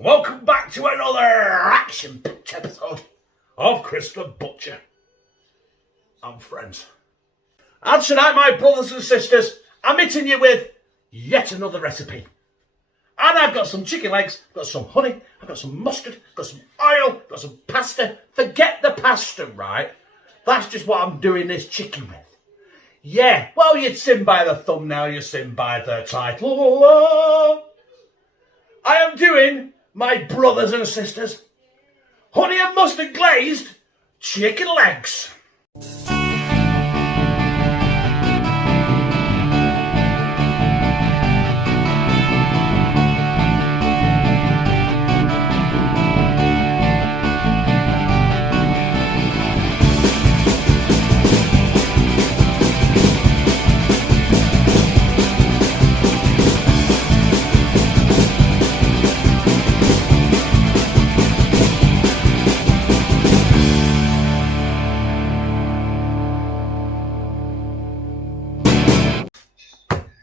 Welcome back to another action-packed episode of Chris the Butcher and Friends. And tonight, my brothers and sisters, I'm hitting you with yet another recipe. And I've got some chicken legs, I've got some honey, I've got some mustard, I've got some oil, I've got some pasta. Forget the pasta, right? That's just what I'm doing this chicken with. Yeah, well, you'd seen by the thumbnail, you'd seen by the title. I am doing, my brothers and sisters, honey and mustard glazed chicken legs.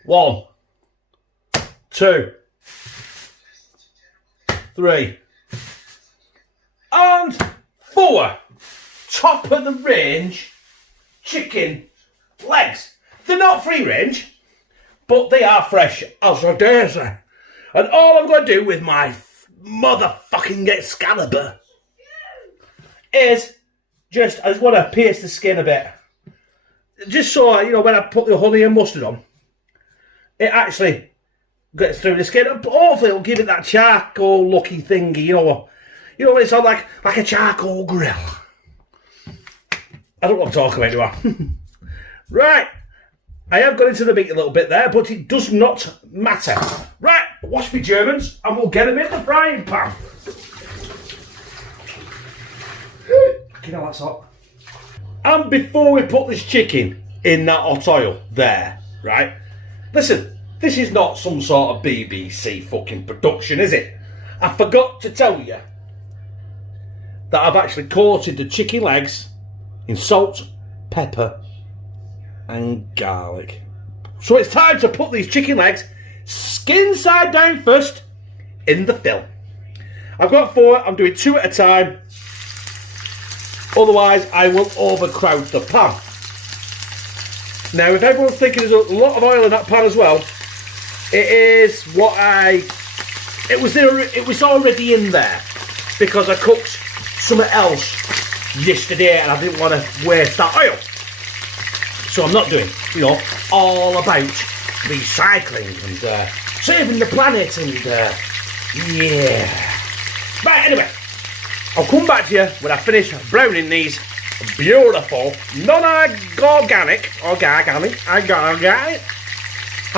One, two, three, and four. Top of the range chicken legs. They're not free range, but they are fresh as a daisy. And all I'm going to do with my motherfucking Excalibur is I just want to pierce the skin a bit. Just so, you know, when I put the honey and mustard on, it actually gets through the skin. Hopefully it'll give it that charcoal looking thingy, you know when it's on like a charcoal grill. I don't know what I'm talking about, do I? Right, I have got into the meat a little bit there, but it does not matter. Right, wash me Germans and we'll get them in the frying pan. You know that's hot. And before we put this chicken in that hot oil there, right? Listen, this is not some sort of BBC fucking production, is it? I forgot to tell you that I've actually coated the chicken legs in salt, pepper and garlic. So it's time to put these chicken legs skin side down first in the film. I've got 4, I'm doing 2 at a time. Otherwise I will overcrowd the pan. Now, if everyone's thinking there's a lot of oil in that pan as well, it was already in there because I cooked something else yesterday and I didn't want to waste that oil. So I'm not doing, all about recycling and saving the planet and yeah. Right, anyway, I'll come back to you when I finish browning these beautiful, non-organic, I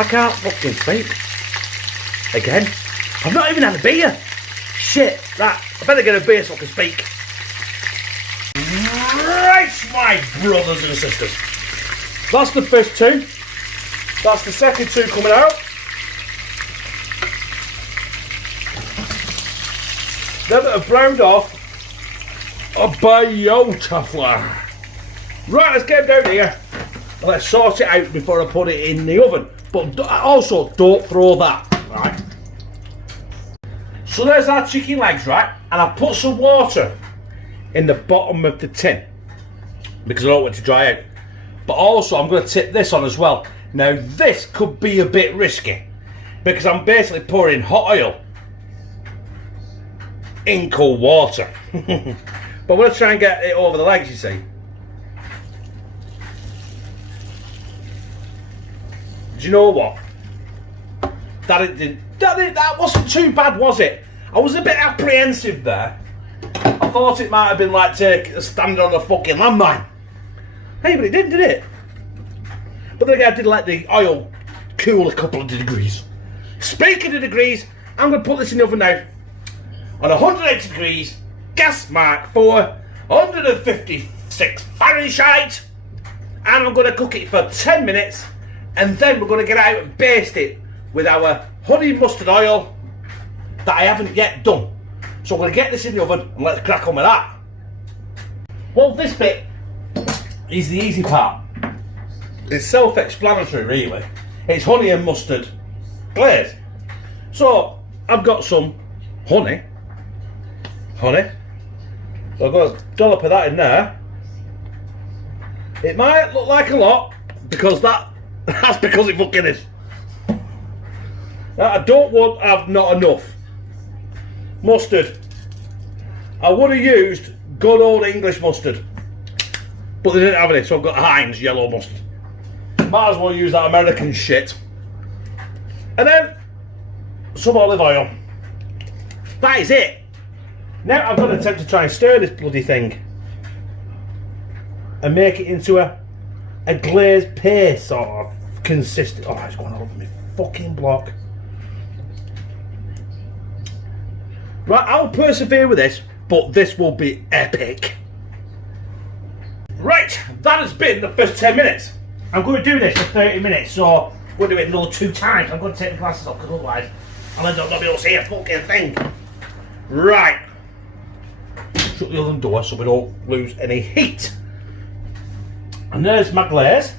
can't fucking speak. Again, I've not even had a beer. Shit, right, I better get a beer so I can speak. Right, my brothers and sisters. That's the first 2. That's the second 2 coming out. Then that have browned off. Beautiful. Right, let's get them down here and let's sort it out before I put it in the oven. But also, don't throw that, right? So there's our chicken legs, right? And I've put some water in the bottom of the tin because I don't want it to dry out. But also, I'm going to tip this on as well. Now, this could be a bit risky because I'm basically pouring hot oil in cold water. But I'm going to try and get it over the legs, you see. Do you know what? That wasn't too bad, was it? I was a bit apprehensive there. I thought it might have been like standing on a fucking landmine. Hey, but it didn't, did it? But then again, I did let the oil cool a couple of degrees. Speaking of degrees, I'm going to put this in the oven now on 180 degrees. Gas mark for 156 Fahrenheit, and I'm going to cook it for 10 minutes and then we're going to get out and baste it with our honey mustard oil that I haven't yet done. So I'm going to get this in the oven and let's crack on with that. Well, this bit is the easy part. It's self-explanatory really. It's honey and mustard glaze. So I've got some honey. Honey. So I've got a dollop of that in there. It might look like a lot because that's because it fucking is. I don't want to have not enough. Mustard. I would have used good old English mustard, but they didn't have any, so I've got Heinz yellow mustard. Might as well use that American shit. And then some olive oil. That is it. Now I've got to attempt to try and stir this bloody thing and make it into a glazed paste sort of consistent. Oh, it's going all over my fucking block. Right, I'll persevere with this, but this will be epic. Right, that has been the first 10 minutes. I'm going to do this for 30 minutes, so we'll do it another 2 times. I'm going to take the glasses off, because otherwise I'll end up not be able to see a fucking thing. Right. Shut the oven door so we don't lose any heat. And there's my glaze.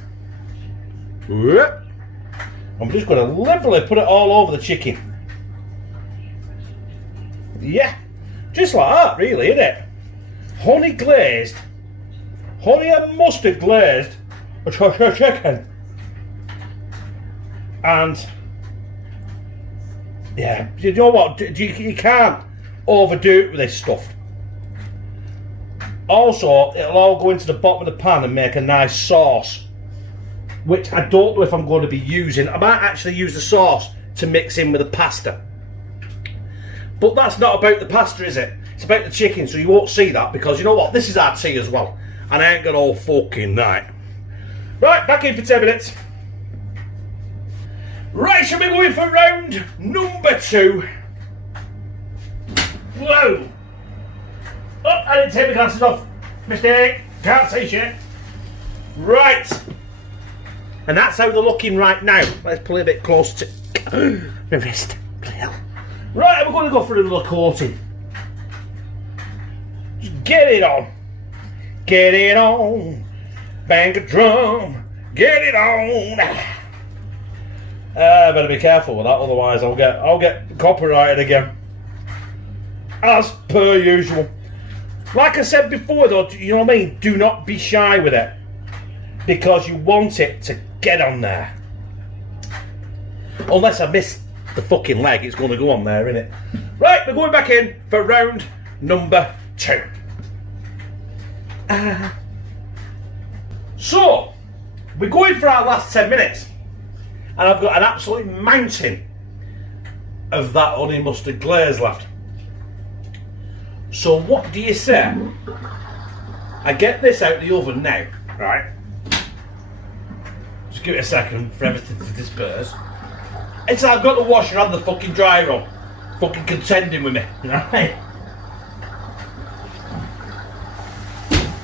I'm just going to liberally put it all over the chicken. Yeah, just like that, really, isn't it? Honey glazed, honey and mustard glazed chicken. And yeah, you know what? You can't overdo it with this stuff. Also, it'll all go into the bottom of the pan and make a nice sauce, which I don't know if I'm going to be using. I might actually use the sauce to mix in with the pasta. But that's not about the pasta, is it? It's about the chicken, so you won't see that, because you know what? This is our tea as well. And I ain't got all fucking night. Right, back in for 10 minutes. Right, shall we go in for round number 2? Whoa! Oh, I didn't take my glasses off. Mistake. Can't see shit. Right. And that's how they're looking right now. Let's pull it a bit closer to my wrist. Right, we're going to go for a little coating. Just get it on. Get it on. Bang a drum. Get it on. I better be careful with that, otherwise I'll get copyrighted again. As per usual. Like I said before though, you know what I mean? Do not be shy with it. Because you want it to get on there. Unless I miss the fucking leg, it's going to go on there, innit? Right, we're going back in for round number 2. So, we're going for our last 10 minutes. And I've got an absolute mountain of that honey mustard glaze left. So what do you say? I get this out of the oven now, right? Just give it a second for everything to disperse. It's like I've got the washer and the fucking dryer on, fucking contending with me, right?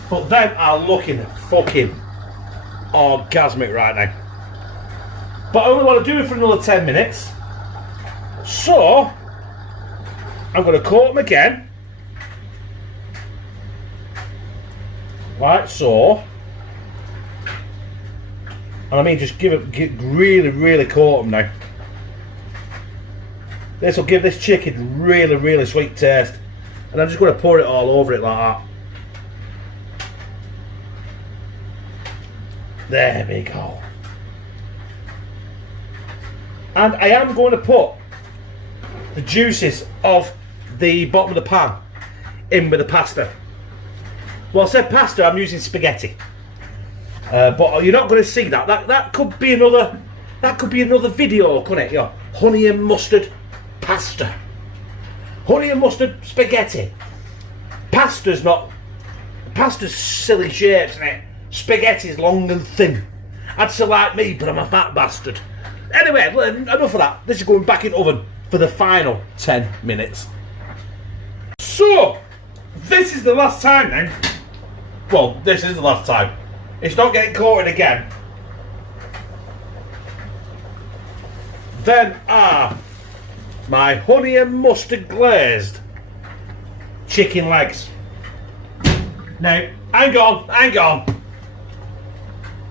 But them are looking fucking orgasmic right now. But I only want to do it for another 10 minutes. So, I'm going to coat them again. Like so. And I mean just really coat them now. This will give this chicken really sweet taste. And I'm just going to pour it all over it like that. There we go. And I am going to put the juices of the bottom of the pan in with the pasta. Well, I said pasta, I'm using spaghetti. But you're not going to see that. That could be another video, couldn't it? You know, honey and mustard pasta. Honey and mustard spaghetti. Pasta's silly shapes, isn't it? Spaghetti's long and thin. I'd say like me, but I'm a fat bastard. Anyway, enough of that. This is going back in the oven for the final 10 minutes. So, this is the last time then. Well, this is the last time. It's not getting coated again. Then are my honey and mustard glazed chicken legs. Now, hang on.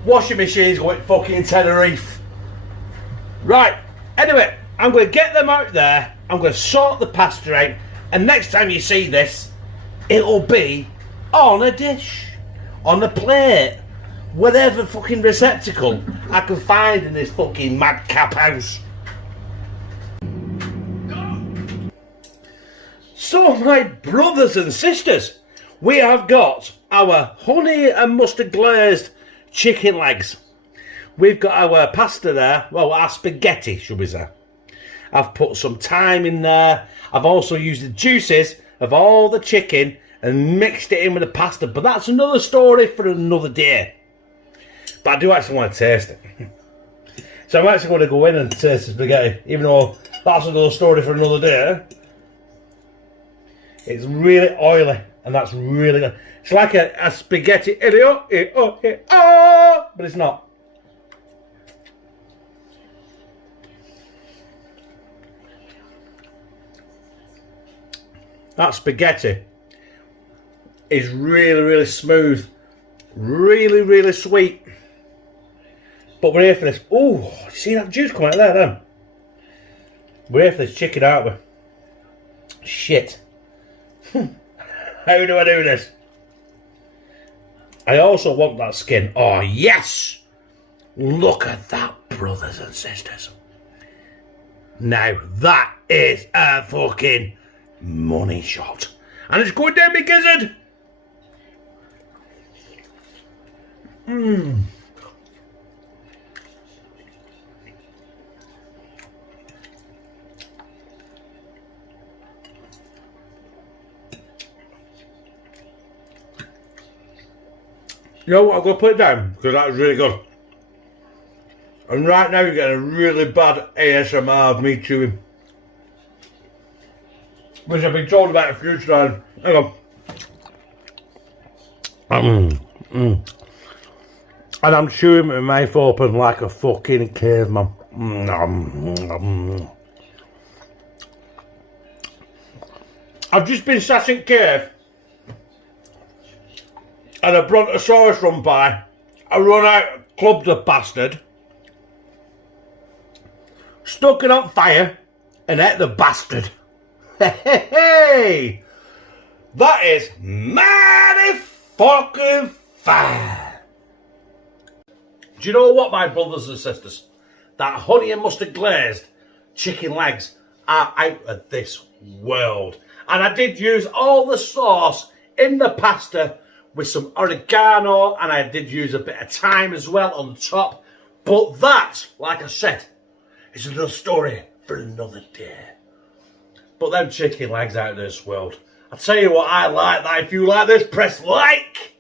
Washing machine's going fucking Tenerife. Right, anyway, I'm going to get them out there. I'm going to sort the pasta out, and next time you see this, it'll be on a dish, on a plate, whatever fucking receptacle I can find in this fucking madcap house. So, my brothers and sisters, we have got our honey and mustard glazed chicken legs. We've got our pasta there, well, our spaghetti, should we say. I've put some thyme in there. I've also used the juices of all the chicken and mixed it in with the pasta, but that's another story for another day. But I do actually want to taste it. So I'm actually going to go in and taste the spaghetti, even though that's another story for another day. It's really oily, and that's really good. It's like a spaghetti, but it's not. That spaghetti is really, really smooth. Really, really sweet. But we're here for this. Ooh, see that juice coming out there then? We're here for this chicken, aren't we? Shit. How do I do this? I also want that skin. Oh, yes! Look at that, brothers and sisters. Now, that is a fucking money shot. And it's going down my gizzard. You know what, I'm going to put it down, because that was really good. And right now you're getting a really bad ASMR of me chewing. Which I've been told about a few times. Hang on. And I'm chewing with my mouth open like a fucking caveman. I've just been sat in cave. And a brontosaurus run by. I run out, clubbed the bastard. Stuck it on fire and ate the bastard. Hey! That is mighty fucking fine. Do you know what, my brothers and sisters? That honey and mustard glazed chicken legs are out of this world. And I did use all the sauce in the pasta with some oregano, and I did use a bit of thyme as well on the top. But that, like I said, is another story for another day. But them chicken legs out of this world. I tell you what, I like that. If you like this, press like,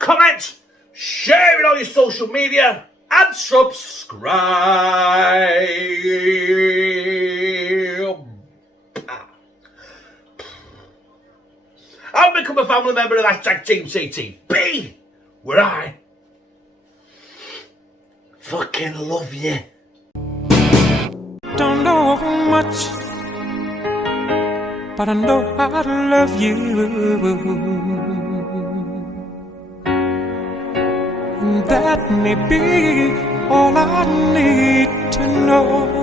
comment, share it on your social media, and subscribe. And become a family member of #TeamCTB, where I fucking love you. Don't know much, but I know how to love you. And that may be all I need to know.